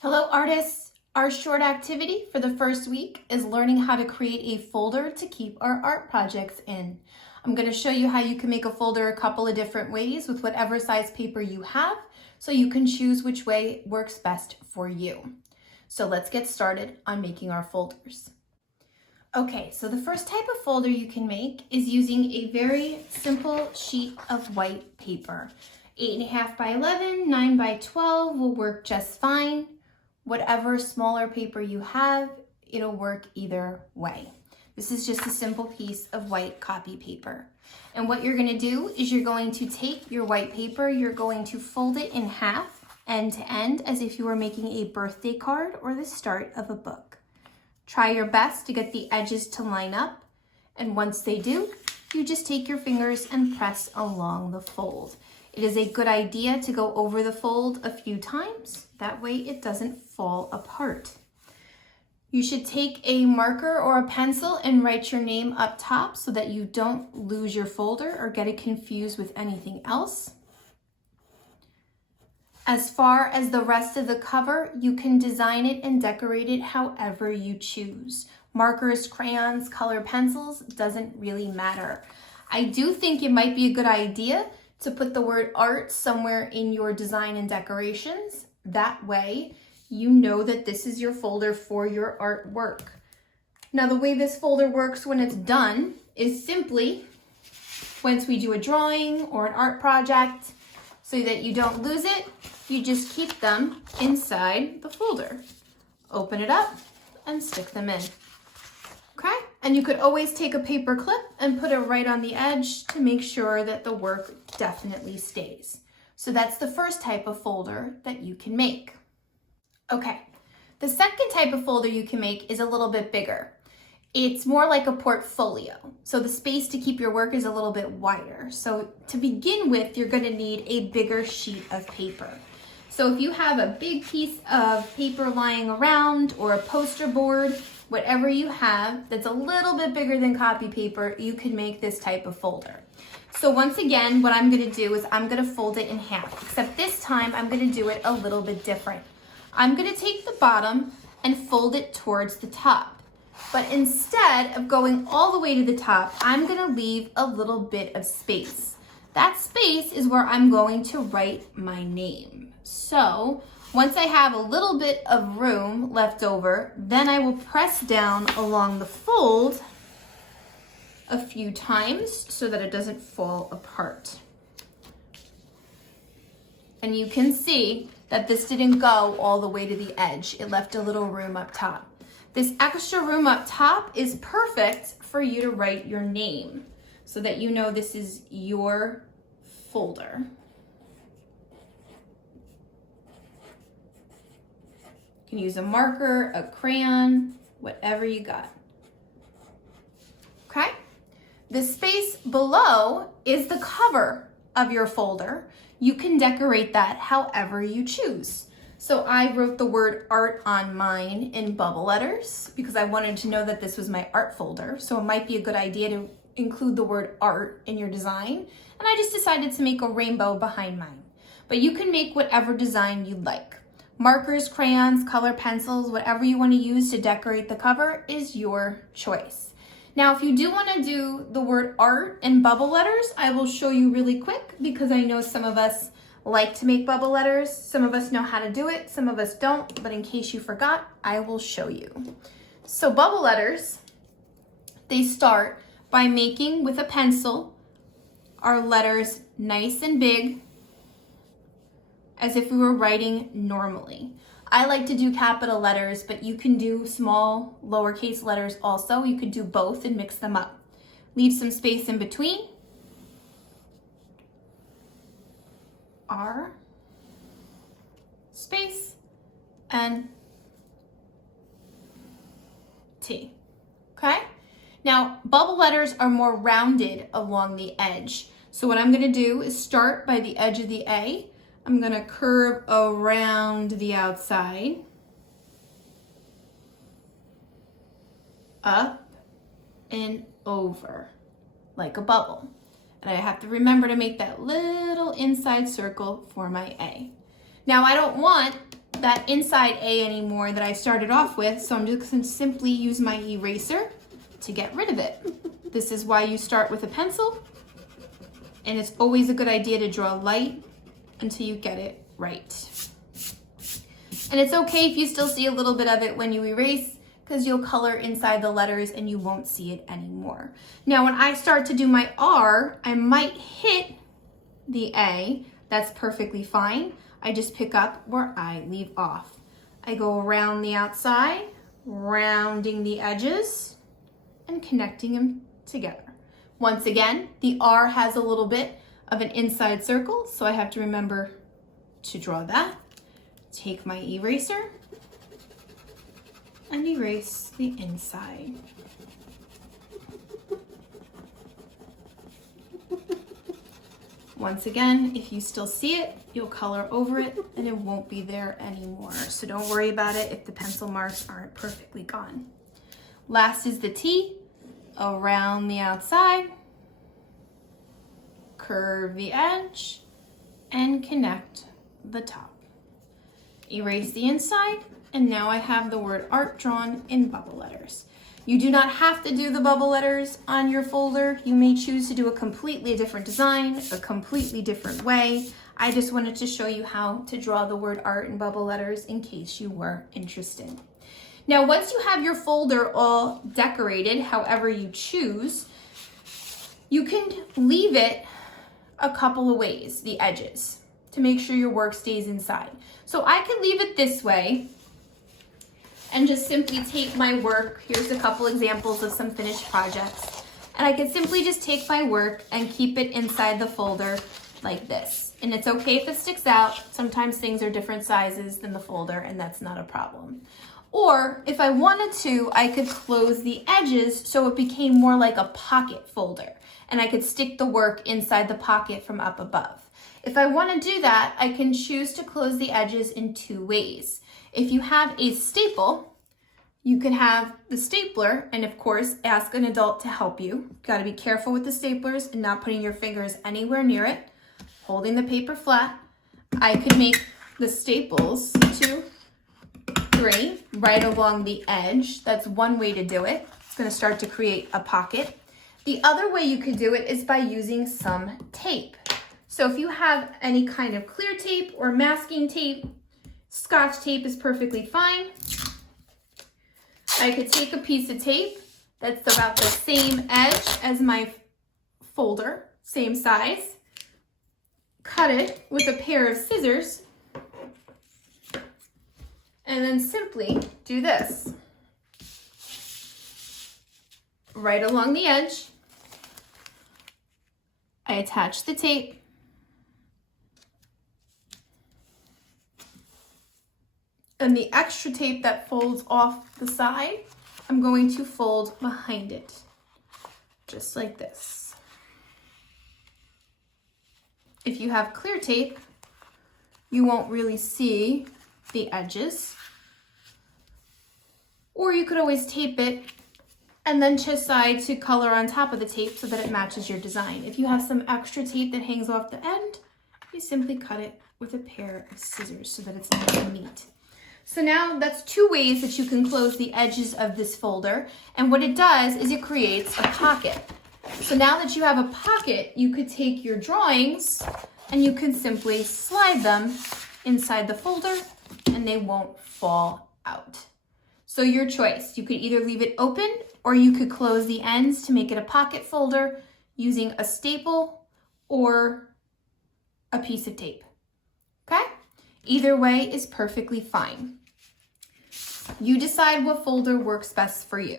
Hello artists! Our short activity for the first week is learning how to create a folder to keep our art projects in. I'm going to show you how you can make a folder a couple of different ways with whatever size paper you have, so you can choose which way works best for you. So let's get started on making our folders. Okay, so the first type of folder you can make is using a very simple sheet of white paper. 8.5 by 11, 9 by 12 will work just fine. Whatever smaller paper you have, it'll work either way. This is just a simple piece of white copy paper. And what you're gonna do is you're going to take your white paper, you're going to fold it in half, end to end, as if you were making a birthday card or the start of a book. Try your best to get the edges to line up, and once they do, you just take your fingers and press along the fold. It is a good idea to go over the fold a few times, that way it doesn't fall apart. You should take a marker or a pencil and write your name up top so that you don't lose your folder or get it confused with anything else. As far as the rest of the cover, you can design it and decorate it however you choose. Markers, crayons, color pencils, doesn't really matter. I do think it might be a good idea to put the word art somewhere in your design and decorations. That way, you know that this is your folder for your artwork. Now, the way this folder works when it's done is simply, once we do a drawing or an art project, so that you don't lose it, you just keep them inside the folder. Open it up and stick them in. Okay? And you could always take a paper clip and put it right on the edge to make sure that the work definitely stays. So that's the first type of folder that you can make. Okay, the second type of folder you can make is a little bit bigger. It's more like a portfolio. So the space to keep your work is a little bit wider. So to begin with, you're gonna need a bigger sheet of paper. So if you have a big piece of paper lying around or a poster board, whatever you have that's a little bit bigger than copy paper, you can make this type of folder. So once again, what I'm gonna do is I'm gonna fold it in half, except this time I'm gonna do it a little bit different. I'm gonna take the bottom and fold it towards the top. But instead of going all the way to the top, I'm gonna leave a little bit of space. That space is where I'm going to write my name. So once I have a little bit of room left over, then I will press down along the fold a few times so that it doesn't fall apart. And you can see that this didn't go all the way to the edge. It left a little room up top. This extra room up top is perfect for you to write your name so that you know this is your folder. You can use a marker, a crayon, whatever you got. Okay? The space below is the cover of your folder. You can decorate that however you choose. So I wrote the word art on mine in bubble letters because I wanted to know that this was my art folder. So it might be a good idea to include the word art in your design. And I just decided to make a rainbow behind mine. But you can make whatever design you'd like. Markers, crayons, color pencils, whatever you want to use to decorate the cover is your choice. Now, if you do want to do the word art in bubble letters, I will show you really quick because I know some of us like to make bubble letters. Some of us know how to do it, some of us don't, but in case you forgot, I will show you. So bubble letters, they start by making with a pencil our letters nice and big as if we were writing normally. I like to do capital letters, but you can do small lowercase letters also. You could do both and mix them up. Leave some space in between. R, space, and T, okay? Now, bubble letters are more rounded along the edge. So what I'm gonna do is start by the edge of the A. I'm gonna curve around the outside, up and over, like a bubble. And I have to remember to make that little inside circle for my A. Now I don't want that inside A anymore that I started off with, so I'm just going to simply use my eraser to get rid of it. This is why you start with a pencil, and it's always a good idea to draw light until you get it right. And it's okay if you still see a little bit of it when you erase, because you'll color inside the letters and you won't see it anymore. Now, when I start to do my R, I might hit the A. That's perfectly fine. I just pick up where I leave off. I go around the outside, rounding the edges and connecting them together. Once again, the R has a little bit of an inside circle, so I have to remember to draw that. Take my eraser and erase the inside. Once again, if you still see it, you'll color over it and it won't be there anymore. So don't worry about it if the pencil marks aren't perfectly gone. Last is the T, around the outside, curve the edge, and connect the top. Erase the inside, and now I have the word art drawn in bubble letters. You do not have to do the bubble letters on your folder. You may choose to do a completely different design, a completely different way. I just wanted to show you how to draw the word art in bubble letters in case you were interested. Now, once you have your folder all decorated, however you choose, you can leave it a couple of ways, the edges, to make sure your work stays inside. So I could leave it this way and just simply take my work. Here's a couple examples of some finished projects. And I could simply just take my work and keep it inside the folder like this. And it's okay if it sticks out. Sometimes things are different sizes than the folder, and that's not a problem. Or if I wanted to, I could close the edges so it became more like a pocket folder. And I could stick the work inside the pocket from up above. If I want to do that, I can choose to close the edges in two ways. If you have a staple, you can have the stapler, and of course, ask an adult to help you. You've got to be careful with the staplers and not putting your fingers anywhere near it, holding the paper flat. I could make the staples 2, 3 right along the edge. That's one way to do it. It's going to start to create a pocket. The other way you could do it is by using some tape. So if you have any kind of clear tape or masking tape, Scotch tape is perfectly fine. I could take a piece of tape that's about the same edge as my folder, same size, cut it with a pair of scissors, and then simply do this. Right along the edge, I attach the tape, and the extra tape that folds off the side, I'm going to fold behind it, just like this. If you have clear tape, you won't really see the edges. Or you could always tape it and then decide to color on top of the tape so that it matches your design. If you have some extra tape that hangs off the end, you simply cut it with a pair of scissors so that it's nice and neat. So now that's two ways that you can close the edges of this folder. And what it does is it creates a pocket. So now that you have a pocket, you could take your drawings and you can simply slide them inside the folder and they won't fall out. So your choice, you could either leave it open or you could close the ends to make it a pocket folder using a staple or a piece of tape, okay? Either way is perfectly fine. You decide what folder works best for you.